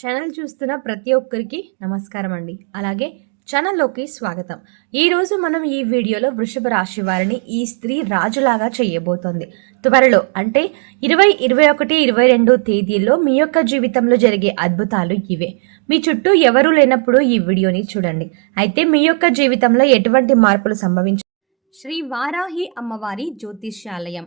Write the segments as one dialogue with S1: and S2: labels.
S1: Channel చూస్తున్న ప్రతి ఒక్కరికి నమస్కారం అండి అలాగే ఛానల్లోకి స్వాగతం. ఈరోజు మనం ఈ వీడియోలో వృషభ రాశి వారిని ఈ స్త్రీ రాజులాగా చేయబోతోంది. త్వరలో అంటే ఇరవై ఇరవై ఒకటి ఇరవై రెండు తేదీల్లో మీ యొక్క జీవితంలో జరిగే అద్భుతాలు ఇవే. మీ చుట్టూ ఎవరూ లేనప్పుడు ఈ వీడియోని చూడండి. అయితే మీ యొక్క జీవితంలో ఎటువంటి మార్పులు సంభవించ శ్రీ వారాహి అమ్మవారి జ్యోతిష్యాలయం.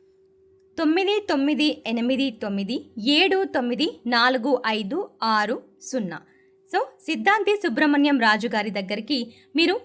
S1: తొమ్మిది తొమ్మిది ఎనిమిది తొమ్మిది ఏడు తొమ్మిది నాలుగు ఐదు ఆరు సున్నా. సో సిద్ధాంతి సుబ్రహ్మణ్యం రాజు గారి దగ్గరికి మీరు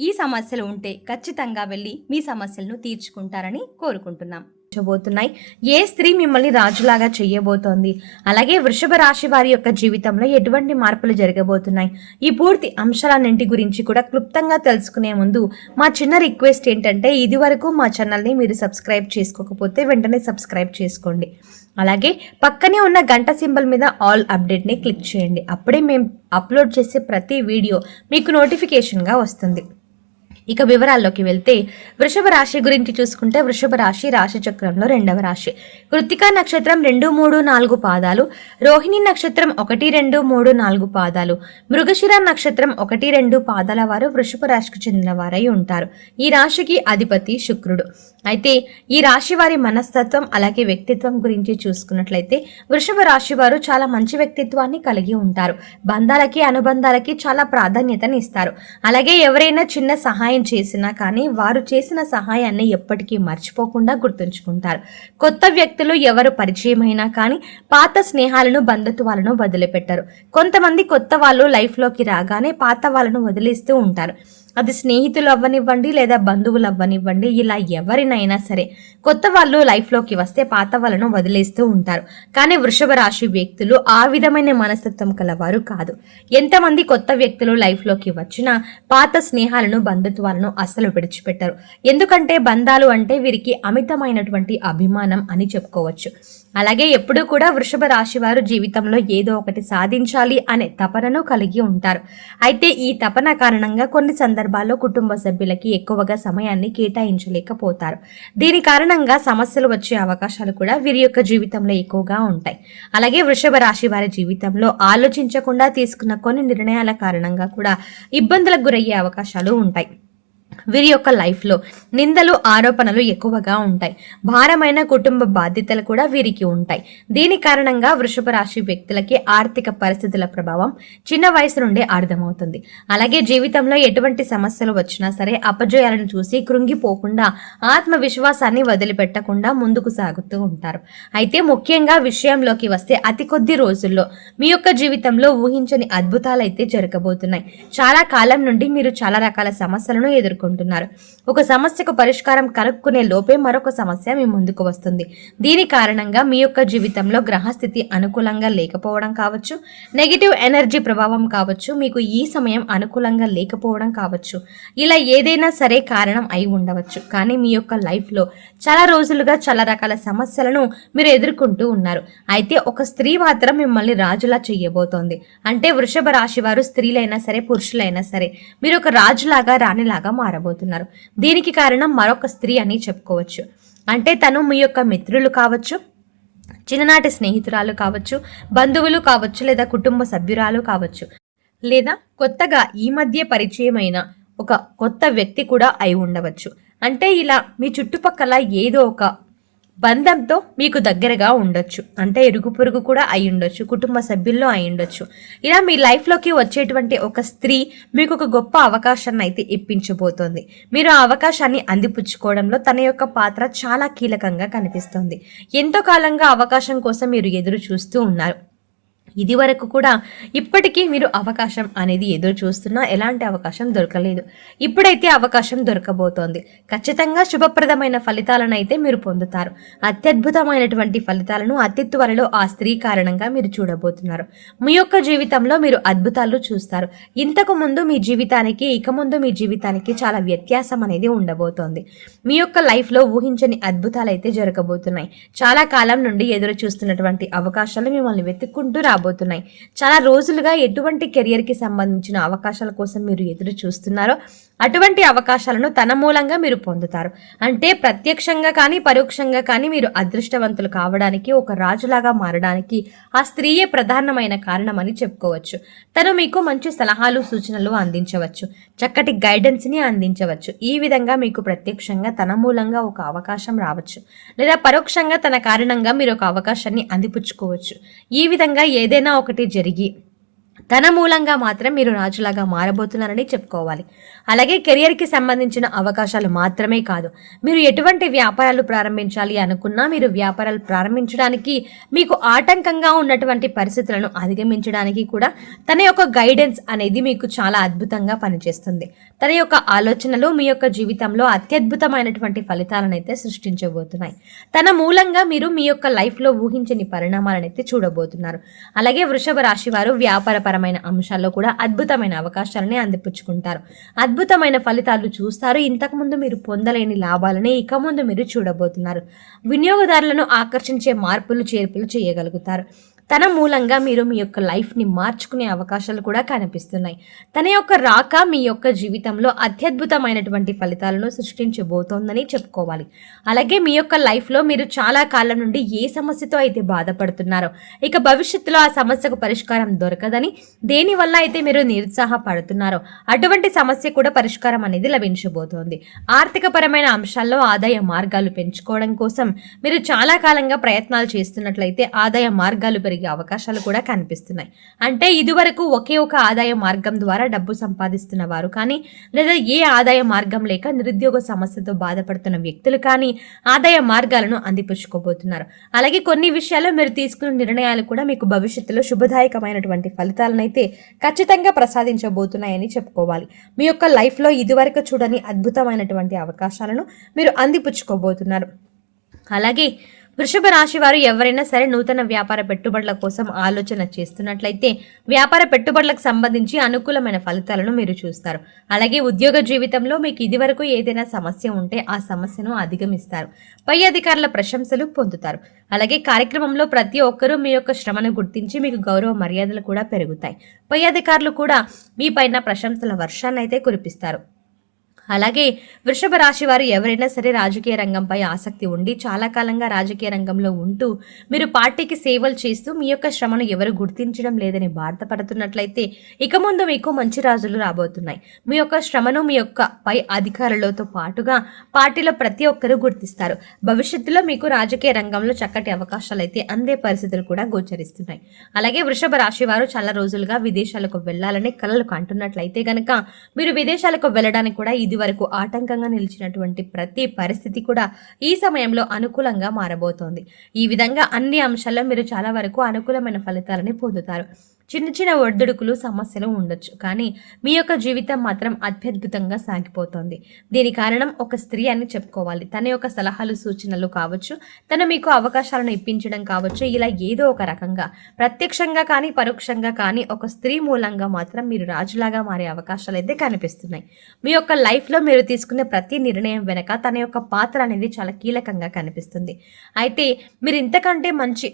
S1: ఈ సమస్యలు ఉంటే ఖచ్చితంగా వెళ్ళి మీ సమస్యలను తీర్చుకుంటారని కోరుకుంటున్నాం. పోతున్నాయి ఏ స్త్రీ మిమ్మల్ని రాజులాగా చేయబోతోంది? అలాగే వృషభ రాశి వారి యొక్క జీవితంలో ఎటువంటి మార్పులు జరగబోతున్నాయి? ఈ పూర్తి అంశాలన్నింటి గురించి కూడా క్లుప్తంగా తెలుసుకునే ముందు మా చిన్న రిక్వెస్ట్ ఏంటంటే ఇది వరకు మా ఛానల్ని మీరు సబ్స్క్రైబ్ చేసుకోకపోతే వెంటనే సబ్స్క్రైబ్ చేసుకోండి. అలాగే పక్కనే ఉన్న గంట సింబల్ మీద ఆల్ అప్డేట్ని క్లిక్ చేయండి. అప్పుడే మేము అప్లోడ్ చేసే ప్రతి వీడియో మీకు నోటిఫికేషన్గా వస్తుంది. ఇక వివరాల్లోకి వెళ్తే వృషభ రాశి గురించి చూసుకుంటే వృషభ రాశి రాశి చక్రంలో రెండవ రాశి. కృత్తికా నక్షత్రం రెండు మూడు నాలుగు పాదాలు. రోహిణి నక్షత్రం ఒకటి రెండు మూడు నాలుగు పాదాలు. మృగశిర నక్షత్రం ఒకటి రెండు పాదాల వారు వృషభ రాశికి చెందిన వారై ఉంటారు. ఈ రాశికి అధిపతి శుక్రుడు. అయితే ఈ రాశి వారి మనస్తత్వం అలాగే వ్యక్తిత్వం గురించి చూసుకున్నట్లయితే వృషభ రాశి వారు చాలా మంచి వ్యక్తిత్వాన్ని కలిగి ఉంటారు. బంధాలకి అనుబంధాలకి చాలా ప్రాధాన్యతని ఇస్తారు అలాగే ఎవరైనా చిన్న సహాయం చేసినా కానీ వారు చేసిన సహాయాన్ని ఎప్పటికీ మర్చిపోకుండా గుర్తుంచుకుంటారు. కొత్త వ్యక్తులు ఎవరు పరిచయమైనా కానీ పాత స్నేహాలను బంధుత్వాలను వదిలిపెట్టరు. కొంతమంది కొత్త వాళ్ళు లైఫ్లోకి రాగానే పాత వాళ్ళను వదిలేస్తూ ఉంటారు. అది స్నేహితులు అవ్వనివ్వండి లేదా బంధువులు అవ్వనివ్వండి ఇలా ఎవరినైనా సరే కొత్త వాళ్ళు లైఫ్లోకి వస్తే పాత వాళ్ళను వదిలేస్తూ ఉంటారు. కానీ వృషభ రాశి వ్యక్తులు ఆ విధమైన మనస్తత్వం కలవారు కాదు. ఎంతమంది కొత్త వ్యక్తులు లైఫ్లోకి వచ్చినా పాత స్నేహాలను బంధుత్వాలను అస్సలు విడిచిపెట్టరు. ఎందుకంటే బంధాలు అంటే వీరికి అమితమైనటువంటి అభిమానం అని చెప్పుకోవచ్చు. అలాగే ఎప్పుడూ కూడా వృషభ రాశి వారు జీవితంలో ఏదో ఒకటి సాధించాలి అనే తపనను కలిగి ఉంటారు. అయితే ఈ తపన కారణంగా కొన్ని సందర్భాల్లో కుటుంబ సభ్యులకి ఎక్కువగా సమయాన్ని కేటాయించలేకపోతారు. దీని కారణంగా సమస్యలు వచ్చే అవకాశాలు కూడా వీరి యొక్క జీవితంలో ఎక్కువగా ఉంటాయి. అలాగే వృషభ రాశి వారి జీవితంలో ఆలోచించకుండా తీసుకున్న కొన్ని నిర్ణయాల కారణంగా కూడా ఇబ్బందులకు గురయ్యే అవకాశాలు ఉంటాయి. వీరి యొక్క లైఫ్లో నిందలు ఆరోపణలు ఎక్కువగా ఉంటాయి. భారమైన కుటుంబ బాధ్యతలు కూడా వీరికి ఉంటాయి. దీని కారణంగా వృషభ రాశి వ్యక్తులకి ఆర్థిక పరిస్థితుల ప్రభావం చిన్న వయసు నుండే అర్థమవుతుంది. అలాగే జీవితంలో ఎటువంటి సమస్యలు వచ్చినా సరే అపజయాలను చూసి కృంగిపోకుండా ఆత్మవిశ్వాసాన్ని వదిలిపెట్టకుండా ముందుకు సాగుతూ ఉంటారు. అయితే ముఖ్యంగా విషయంలోకి వస్తే అతి కొద్ది రోజుల్లో మీ యొక్క జీవితంలో ఊహించని అద్భుతాలు అయితే జరగబోతున్నాయి. చాలా కాలం నుండి మీరు చాలా రకాల సమస్యలను ఎదుర్కొంటారు ఎదుర్కొంటున్నారు ఒక సమస్యకు పరిష్కారం కనుక్కునే లోపే మరొక సమస్య మీ ముందుకు వస్తుంది. దీని కారణంగా మీ యొక్క జీవితంలో గ్రహస్థితి అనుకూలంగా లేకపోవడం కావచ్చు నెగిటివ్ ఎనర్జీ ప్రభావం కావచ్చు మీకు ఈ సమయం అనుకూలంగా లేకపోవడం కావచ్చు. ఇలా ఏదైనా సరే కారణం అయి ఉండవచ్చు. కానీ మీ యొక్క లైఫ్లో చాలా రోజులుగా చాలా రకాల సమస్యలను మీరు ఎదుర్కొంటూ ఉన్నారు. అయితే ఒక స్త్రీ మాత్రం మిమ్మల్ని రాజులా చెయ్యబోతోంది అంటే వృషభ రాశి వారు స్త్రీలైనా సరే పురుషులైనా సరే మీరు ఒక రాజులాగా రాణిలాగా మారబోతున్నారు. దీనికి కారణం మరొక స్త్రీ అని చెప్పుకోవచ్చు. అంటే తను మీ యొక్క మిత్రులు కావచ్చు చిన్ననాటి స్నేహితురాలు కావచ్చు బంధువులు కావచ్చు లేదా కుటుంబ సభ్యురాలు కావచ్చు లేదా కొత్తగా ఈ మధ్య పరిచయమైన ఒక కొత్త వ్యక్తి కూడా అయి ఉండవచ్చు. అంటే ఇలా మీ చుట్టుపక్కల ఏదో ఒక బంధంతో మీకు దగ్గరగా ఉండొచ్చు. అంటే ఇరుగు పొరుగు కూడా అయి ఉండొచ్చు. కుటుంబ సభ్యుల్లో అయి ఉండొచ్చు. ఇలా మీ లైఫ్లోకి వచ్చేటువంటి ఒక స్త్రీ మీకు ఒక గొప్ప అవకాశాన్ని అయితే ఇప్పించబోతోంది. మీరు ఆ అవకాశాన్ని అందిపుచ్చుకోవడంలో తన యొక్క పాత్ర చాలా కీలకంగా కనిపిస్తుంది. ఎంతో కాలంగా అవకాశం కోసం మీరు ఎదురు చూస్తూ ఉన్నారు. ఇది వరకు కూడా ఇప్పటికీ మీరు అవకాశం అనేది ఎదురు చూస్తున్నా ఎలాంటి అవకాశం దొరకలేదు. ఇప్పుడైతే అవకాశం దొరకబోతోంది. ఖచ్చితంగా శుభప్రదమైన ఫలితాలను అయితే మీరు పొందుతారు. అత్యద్భుతమైనటువంటి ఫలితాలను అతి త్వరలో ఆ స్త్రీ కారణంగా మీరు చూడబోతున్నారు. మీ యొక్క జీవితంలో మీరు అద్భుతాలు చూస్తారు. ఇంతకు ముందు మీ జీవితానికి ఇక ముందు మీ జీవితానికి చాలా వ్యత్యాసం అనేది ఉండబోతోంది. మీ యొక్క లైఫ్లో ఊహించని అద్భుతాలు అయితే జరగబోతున్నాయి. చాలా కాలం నుండి ఎదురు చూస్తున్నటువంటి అవకాశాలు మిమ్మల్ని వెతుక్కుంటూ రాబోతున్నాయి. చాలా రోజులుగా ఎటువంటి కెరియర్కి సంబంధించిన అవకాశాల కోసం మీరు ఎదురు చూస్తున్నారో అటువంటి అవకాశాలను తన మూలంగా మీరు పొందుతారు. అంటే ప్రత్యక్షంగా కానీ పరోక్షంగా కానీ మీరు అదృష్టవంతులు కావడానికి ఒక రాజులాగా మారడానికి ఆ స్త్రీయే ప్రధానమైన కారణమని చెప్పుకోవచ్చు. తను మీకు మంచి సలహాలు సూచనలు అందించవచ్చు. చక్కటి గైడెన్స్ని అందించవచ్చు. ఈ విధంగా మీకు ప్రత్యక్షంగా తన మూలంగా ఒక అవకాశం రావచ్చు. లేదా పరోక్షంగా తన కారణంగా మీరు ఒక అవకాశాన్ని అందిపుచ్చుకోవచ్చు. ఈ విధంగా ఏదైనా ఒకటి జరిగి తన మూలంగా మాత్రం మీరు రాజులాగా మారబోతున్నారని చెప్పుకోవాలి. అలాగే కెరియర్కి సంబంధించిన అవకాశాలు మాత్రమే కాదు మీరు ఎటువంటి వ్యాపారాలు ప్రారంభించాలి అనుకున్నా మీరు వ్యాపారాలు ప్రారంభించడానికి మీకు ఆటంకంగా ఉన్నటువంటి పరిస్థితులను అధిగమించడానికి కూడా తన యొక్క గైడెన్స్ అనేది మీకు చాలా అద్భుతంగా పనిచేస్తుంది. తన యొక్క ఆలోచనలు మీ యొక్క జీవితంలో అత్యద్భుతమైనటువంటి ఫలితాలను అయితే సృష్టించబోతున్నాయి. తన మూలంగా మీరు మీ యొక్క లైఫ్లో ఊహించని పరిణామాలను అయితే చూడబోతున్నారు. అలాగే వృషభ రాశి వారు వ్యాపార వ్యాపారపరమైన అంశాల్లో కూడా అద్భుతమైన అవకాశాలని అందిపుచ్చుకుంటారు. అద్భుతమైన ఫలితాలు చూస్తారు. ఇంతకుముందు మీరు పొందలేని లాభాలని ఇక ముందు మీరు చూడబోతున్నారు. వినియోగదారులను ఆకర్షించే మార్పులు చేర్పులు చేయగలుగుతారు. తన మూలంగా మీరు మీ యొక్క లైఫ్ని మార్చుకునే అవకాశాలు కూడా కనిపిస్తున్నాయి. తన యొక్క రాక మీ యొక్క జీవితంలో అత్యద్భుతమైనటువంటి ఫలితాలను సృష్టించబోతోందని చెప్పుకోవాలి. అలాగే మీ యొక్క లైఫ్లో మీరు చాలా కాలం నుండి ఏ సమస్యతో అయితే బాధపడుతున్నారో ఇక భవిష్యత్తులో ఆ సమస్యకు పరిష్కారం దొరకదని దేనివల్ల అయితే మీరు నిరుత్సాహపడుతున్నారో అటువంటి సమస్య కూడా పరిష్కారం అనేది లభించబోతోంది. ఆర్థికపరమైన అంశాల్లో ఆదాయ మార్గాలు పెంచుకోవడం కోసం మీరు చాలా కాలంగా ప్రయత్నాలు చేస్తున్నట్లయితే ఆదాయ మార్గాలు పెరిగే అవకాశాలు కూడా కనిపిస్తున్నాయి. అంటే ఇదివరకు ఒకే ఒక ఆదాయ మార్గం ద్వారా డబ్బు సంపాదిస్తున్న వారు కానీ లేదా ఏ ఆదాయ మార్గం లేక నిరుద్యోగ సమస్యతో బాధపడుతున్న వ్యక్తులు కానీ ఆదాయ మార్గాలను అందిపుచ్చుకోబోతున్నారు. అలాగే కొన్ని విషయాల్లో మీరు తీసుకున్న నిర్ణయాలు కూడా మీకు భవిష్యత్తులో శుభదాయకమైనటువంటి ఫలితాలను అయితే ఖచ్చితంగా ప్రసాదించబోతున్నాయని చెప్పుకోవాలి. మీ యొక్క లైఫ్లో ఇదివరకు చూడని అద్భుతమైనటువంటి అవకాశాలను మీరు అందిపుచ్చుకోబోతున్నారు. అలాగే వృషభ రాశి వారు ఎవరైనా సరే నూతన వ్యాపార పెట్టుబడుల కోసం ఆలోచన చేస్తున్నట్లయితే వ్యాపార పెట్టుబడులకు సంబంధించి అనుకూలమైన ఫలితాలను మీరు చూస్తారు. అలాగే ఉద్యోగ జీవితంలో మీకు ఇదివరకు ఏదైనా సమస్య ఉంటే ఆ సమస్యను అధిగమిస్తారు. పై అధికారుల ప్రశంసలు పొందుతారు. అలాగే కార్యక్రమంలో ప్రతి ఒక్కరూ మీ యొక్క శ్రమను గుర్తించి మీకు గౌరవ మర్యాదలు కూడా పెరుగుతాయి. పై అధికారులు కూడా మీ పైన ప్రశంసల వర్షాన్ని అయితే కురిపిస్తారు. అలాగే వృషభ రాశి వారు ఎవరైనా సరే రాజకీయ రంగంపై ఆసక్తి ఉండి చాలా కాలంగా రాజకీయ రంగంలో ఉంటూ మీరు పార్టీకి సేవలు చేస్తూ మీ యొక్క శ్రమను ఎవరు గుర్తించడం లేదని బాధపడుతున్నట్లయితే ఇక ముందు మీకు మంచి రాజులు రాబోతున్నాయి. మీ యొక్క శ్రమను మీ యొక్క పై అధికారులతో పాటుగా పార్టీలో ప్రతి ఒక్కరూ గుర్తిస్తారు. భవిష్యత్తులో మీకు రాజకీయ రంగంలో చక్కటి అవకాశాలు అయితే అందే పరిస్థితులు కూడా గోచరిస్తున్నాయి. అలాగే వృషభ రాశి వారు చాలా రోజులుగా విదేశాలకు వెళ్ళాలని కలలు కంటున్నట్లయితే గనక మీరు విదేశాలకు వెళ్ళడానికి కూడా ఇది ఇది వరకు ఆటంకంగా నిలిచినటువంటి ప్రతి పరిస్థితి కూడా ఈ సమయంలో అనుకూలంగా మారబోతోంది. ఈ విధంగా అన్ని అంశాల్లో మీరు చాలా వరకు అనుకూలమైన ఫలితాలని పొందుతారు. చిన్న చిన్న ఒడిదుడుకులు సమస్యలు ఉండొచ్చు. కానీ మీ యొక్క జీవితం మాత్రం అత్యద్భుతంగా సాగిపోతుంది. దీని కారణం ఒక స్త్రీ అని చెప్పుకోవాలి. తన యొక్క సలహాలు సూచనలు కావచ్చు తను మీకు అవకాశాలను ఇప్పించడం కావచ్చు ఇలా ఏదో ఒక రకంగా. ప్రత్యక్షంగా కానీ పరోక్షంగా కానీ ఒక స్త్రీ మూలంగా మాత్రం మీరు రాజులాగా మారే అవకాశాలు అయితే కనిపిస్తున్నాయి. మీ యొక్క లైఫ్లో మీరు తీసుకునే ప్రతి నిర్ణయం వెనక తన యొక్క పాత్ర అనేది చాలా కీలకంగా కనిపిస్తుంది. అయితే మీరు ఇంతకంటే మంచి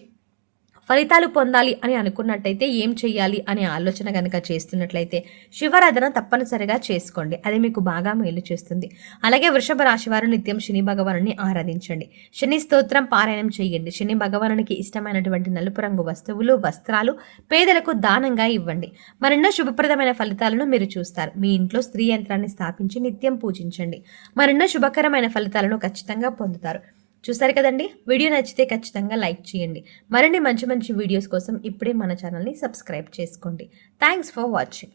S1: ఫలితాలు పొందాలి అని అనుకున్నట్టయితే ఏం చేయాలి అనే ఆలోచన కనుక చేస్తున్నట్లయితే శివరాధన తప్పనిసరిగా చేసుకోండి. అది మీకు బాగా మేలు చేస్తుంది. అలాగే వృషభ రాశి వారు నిత్యం శని భగవానుని ఆరాధించండి. శని స్తోత్రం పారాయణం చేయండి. శని భగవానునికి ఇష్టమైనటువంటి నలుపు రంగు వస్తువులు వస్త్రాలు పేదలకు దానంగా ఇవ్వండి. మరెన్నో శుభప్రదమైన ఫలితాలను మీరు చూస్తారు. మీ ఇంట్లో స్త్రీ యంత్రాన్ని స్థాపించి నిత్యం పూజించండి. మరెన్నో శుభకరమైన ఫలితాలను ఖచ్చితంగా పొందుతారు. చూసారు కదండి? వీడియో నచ్చితే ఖచ్చితంగా లైక్ చేయండి. మరిన్ని మంచి మంచి వీడియోస్ కోసం ఇప్పుడే మన ఛానల్ని సబ్స్క్రైబ్ చేసుకోండి. Thanks for watching